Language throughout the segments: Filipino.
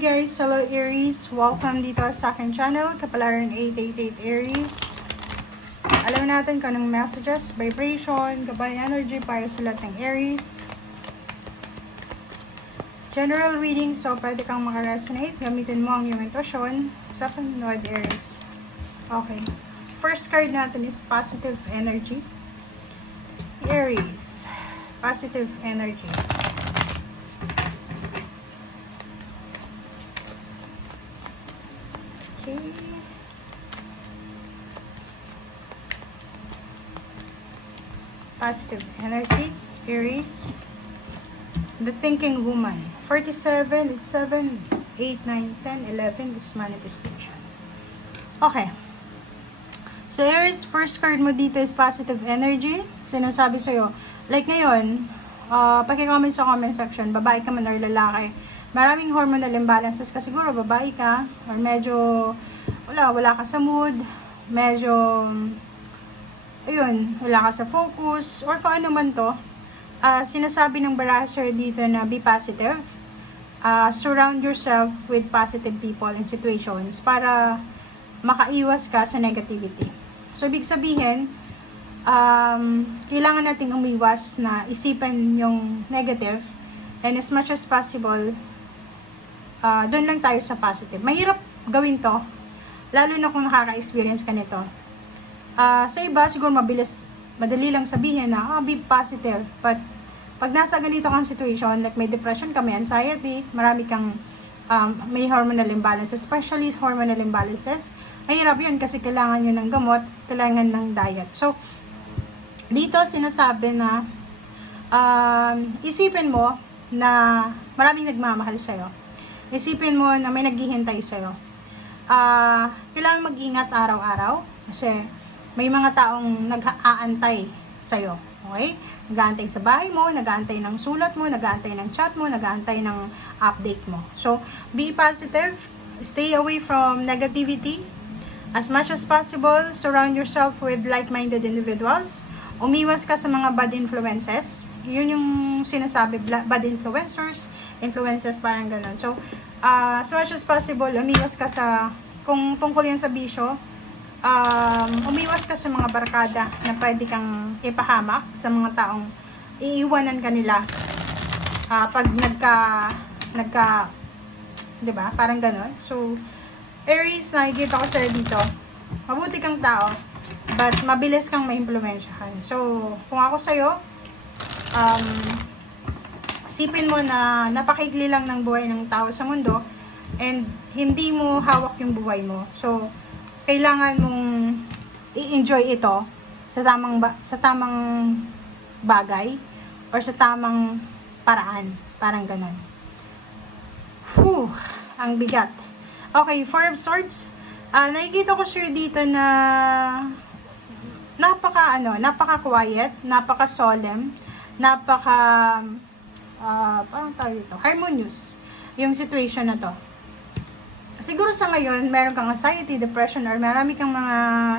Guys, hello Aries, welcome dito sa aking channel, Kapalaran 888 Aries. Alam natin kung anong messages, vibration, gabay energy para sa lahat ng Aries. General reading, so pwede kang makaresonate, gamitin mo ang iyong intuition sa panonood Aries. Okay, first card natin is positive energy. Aries, positive energy. Okay. Positive energy, Aries. The thinking woman. 47 is 7, 8, 9, 10, 11 is manifestation. Okay. So, Aries, first card mo dito is positive energy. Sinasabi sa'yo, like ngayon, paki-comment sa comment section, babae ka man or lalaki. Maraming hormonal imbalances ka siguro, babae ka, or medyo wala ka sa mood, medyo ayun, wala ka sa focus, or kung ano man to. Sinasabi ng barasher dito na be positive. Surround yourself with positive people and situations para makaiwas ka sa negativity. So, ibig sabihin, kailangan nating umiwas na isipin yung negative, and as much as possible, doon lang tayo sa positive. Mahirap gawin to, lalo na kung nakaka-experience ka nito. Sa iba, siguro madali lang sabihin na, be positive. But, pag nasa ganito kang situation, like may depression ka, may anxiety, marami kang, may hormonal imbalances, especially hormonal imbalances, mahirap yun kasi kailangan nyo ng gamot, kailangan ng diet. So, dito sinasabi na, isipin mo na maraming nagmamahal sa'yo. Isipin mo na may naghihintay sa'yo. Kailangan mag-ingat araw-araw kasi may mga taong nag-aantay sa'yo. Okay? Nag-aantay sa bahay mo, nag-aantay ng sulat mo, nag-aantay ng chat mo, nag-aantay ng update mo. So, be positive. Stay away from negativity. As much as possible, surround yourself with like-minded individuals. Umiwas ka sa mga bad influences. Yun yung sinasabi, bad influences, parang ganun. So, as much as possible, umiwas ka sa, kung tungkol yan sa bisyo, umiwas ka sa mga barkada na pwede kang ipahamak sa mga taong iiwanan ka nila pag diba? Parang ganun. So, Aries, nakikita ko sa'yo dito, mabuti kang tao, but mabilis kang maimpluwensyahan. So, kung ako sa'yo, isipin mo na napakaigli lang ng buhay ng tao sa mundo and hindi mo hawak yung buhay mo. So, kailangan mong i-enjoy ito sa tamang bagay or sa tamang paraan. Parang ganun. Ang bigat. Okay, Four of Swords. Nakikita ko sure dito na napaka-quiet, napaka-solemn, parang tayo dito, harmonious yung situation na to. Siguro sa ngayon, meron kang anxiety, depression, or marami kang mga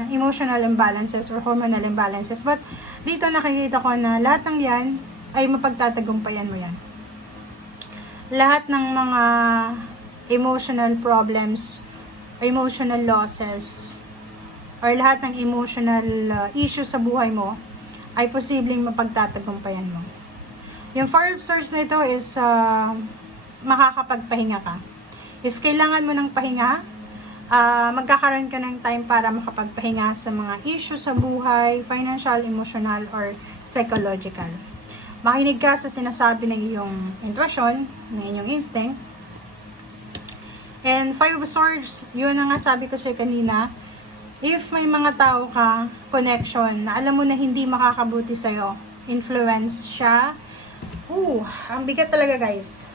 emotional imbalances or hormonal imbalances. But dito nakikita ko na lahat ng yan ay mapagtatagumpayan mo yan. Lahat ng mga emotional problems, emotional losses, or lahat ng emotional issues sa buhay mo ay posibleng mapagtatagumpayan mo. Yung Four of Swords na ito is makakapagpahinga ka. If kailangan mo ng pahinga, magkakaroon ka ng time para makapagpahinga sa mga issues sa buhay, financial, emotional, or psychological. Makinig ka sa sinasabi ng iyong intuition, ng inyong instinct. And Five of Swords, yun ang nga sabi ko sa'yo kanina, if may mga tao ka, connection, na alam mo na hindi makakabuti sa'yo, influence siya, ang bigat talaga guys.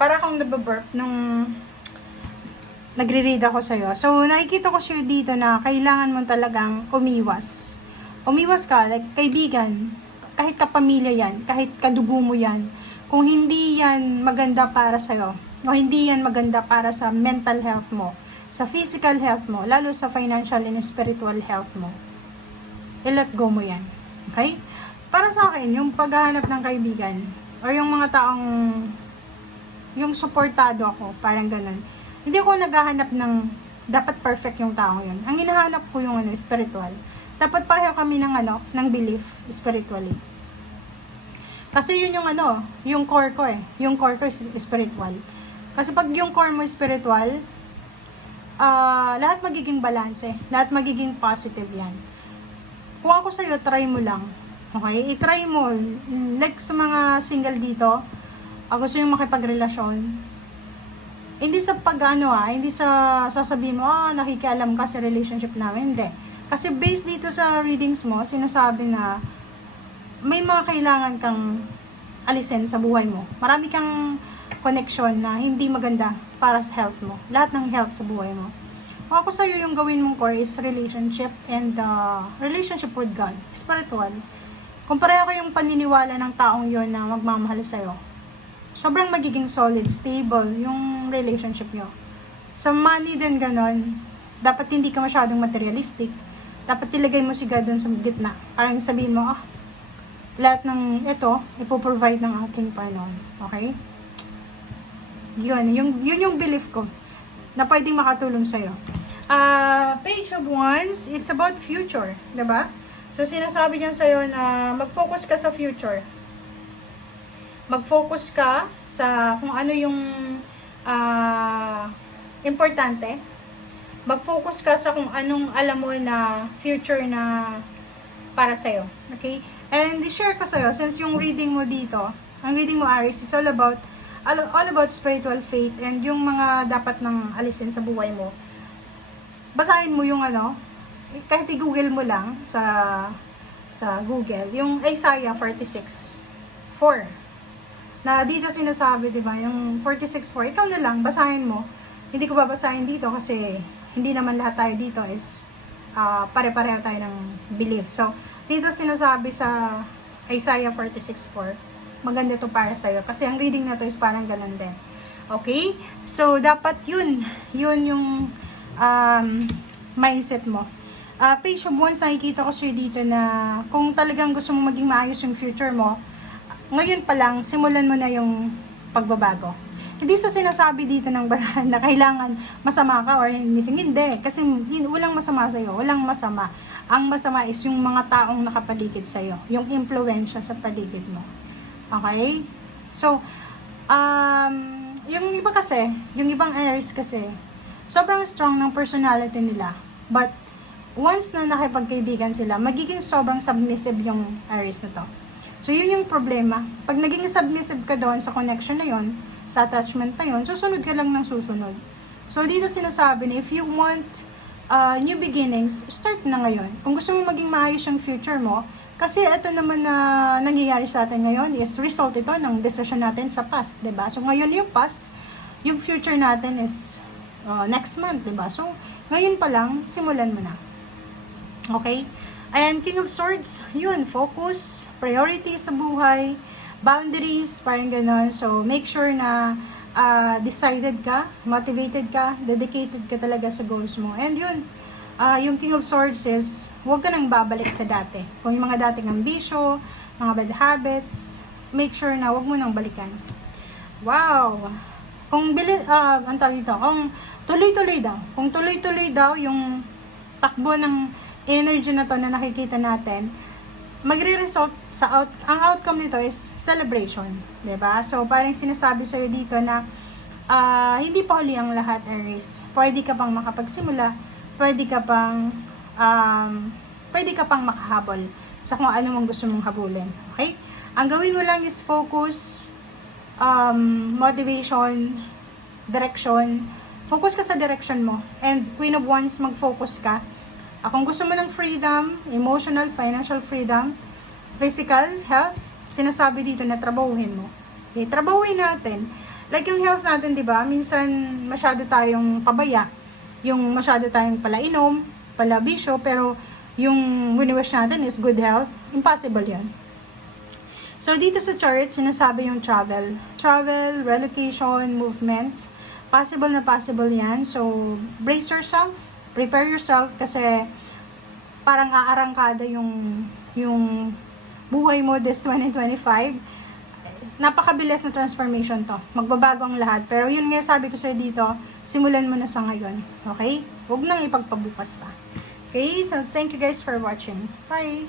Para akong nababurp nung nagre-read ako sa'yo. So, nakikita ko sa'yo dito na kailangan mo talagang umiwas. Umiwas ka, like kaibigan, kahit kapamilya yan, kahit kadugo mo yan. Kung hindi yan maganda para sa'yo, o hindi yan maganda para sa mental health mo, sa physical health mo, lalo sa financial and spiritual health mo, i-let go mo yan. Okay? Para sa akin, yung paghahanap ng kaibigan, or yung mga taong yung supportado ako, parang ganun. Hindi ako naghahanap ng dapat perfect yung taong yun. Ang hinahanap ko yung spiritual. Dapat pareho kami ng belief spiritually. Kasi yun yung yung core ko eh. Yung core ko is spiritual. Kasi pag yung core mo spiritual, lahat magiging balance, lahat magiging positive yan. Kung ako sa'yo, try mo lang. Okay? I-try mo. Like sa mga single dito, gusto yung makipagrelasyon. Hindi sa hindi sa sasabihin mo, nakikialam ka sa relationship namin. Hindi. Kasi based dito sa readings mo, sinasabi na may mga kailangan kang alisin sa buhay mo. Marami kang connection na hindi maganda para sa health mo. Lahat ng health sa buhay mo. Kung ako sa'yo, yung gawin mong core is relationship and relationship with God. Spiritual. Kung pareho ko yung paniniwala ng taong yon na magmamahal sa'yo, sobrang magiging solid, stable yung relationship nyo. Sa money din ganon, dapat hindi ka masyadong materialistic. Dapat ilagay mo si God dun sa gitna. Parang sabihin mo, lahat ng ito, ipoprovide ng aking Panginoon. Okay? Yun yung belief ko na pwedeng makatulong sa'yo. Page of Wands, it's about future. Diba? So, sinasabi niyan sa'yo na mag-focus ka sa future. Mag-focus ka sa kung ano yung importante. Mag-focus ka sa kung anong alam mo na future na para sa'yo. Okay? And i-share ko sa'yo, since yung reading mo dito, ang reading mo, Aries, is all about spiritual faith and yung mga dapat nang alisin sa buhay mo. Basahin mo yung kahit i-google mo lang sa Google, yung Isaiah 46:4. Na dito sinasabi, di ba, yung 46:4, ikaw na lang, basahin mo. Hindi ko babasahin dito kasi hindi naman lahat tayo dito is pare-pareho tayo ng belief. So, dito sinasabi sa Isaiah 46:4, maganda to para sa'yo. Kasi ang reading na to is parang ganun din. Okay? So, dapat yun yung mindset mo. Page of Wands, nakikita ko sa'yo dito na kung talagang gusto mo maging maayos yung future mo, ngayon pa lang, simulan mo na yung pagbabago. Hindi sa sinasabi dito ng barahan na kailangan masama ka or anything. Hindi. Kasi walang masama sa'yo. Walang masama. Ang masama is yung mga taong nakapaligid sa'yo. Yung impluensya sa paligid mo. Okay? So, yung iba kasi, yung ibang Aries kasi, sobrang strong ng personality nila. But, once na nakipagkaibigan sila, magiging sobrang submissive yung Aries na to. So, yun yung problema. Pag naging submissive ka doon sa connection na yun, sa attachment na yun, susunod ka lang ng susunod. So, dito sinasabi na if you want new beginnings, start na ngayon. Kung gusto mo maging maayos yung future mo, kasi ito naman na nangyayari sa atin ngayon is result ito ng decision natin sa past, diba? So, ngayon yung past, yung future natin is next month, diba? So, ngayon pa lang, simulan mo na. Okay? And King of Swords, yun, focus, priority sa buhay, boundaries, parang gano'n. So, make sure na decided ka, motivated ka, dedicated ka talaga sa goals mo. And yun, yung King of Swords is, huwag ka nang babalik sa dati. Kung yung mga dating ambisyo, mga bad habits, make sure na huwag mo nang balikan. Wow! Kung ang tawag dito, kung tuloy-tuloy daw yung takbo ng energy na to na nakikita natin, magre-result sa ang outcome nito is celebration, 'di ba? So parang sinasabi sa iyo dito na hindi pa huli ang lahat, Aries. Pwede ka pang makapagsimula, pwede ka pang makahabol sa kung ano mong gusto mong habulin. Okay? Ang gawin mo lang is focus, motivation, direction. Focus ka sa direction mo. And Queen of Wands, mag-focus ka. Kung gusto mo ng freedom, emotional, financial freedom, physical, health, sinasabi dito na trabahuhin mo. Okay, trabahuhin natin. Like yung health natin, di ba? Minsan masyado tayong pabaya. Yung masyado tayong palainom, palabisyo, pero yung wini-wish natin is good health. Impossible yan. So dito sa chart, sinasabi yung travel. Travel, relocation, movement. Possible na possible yan. So brace yourself. Prepare yourself kasi parang aarangkada yung buhay mo this 2025. napakabilis na transformation to. Magbabago ang lahat. Pero yun nga sabi ko sa'yo dito, simulan mo na sa ngayon. Okay? Huwag nang ipagpabukas pa. Okay? So, thank you guys for watching. Bye!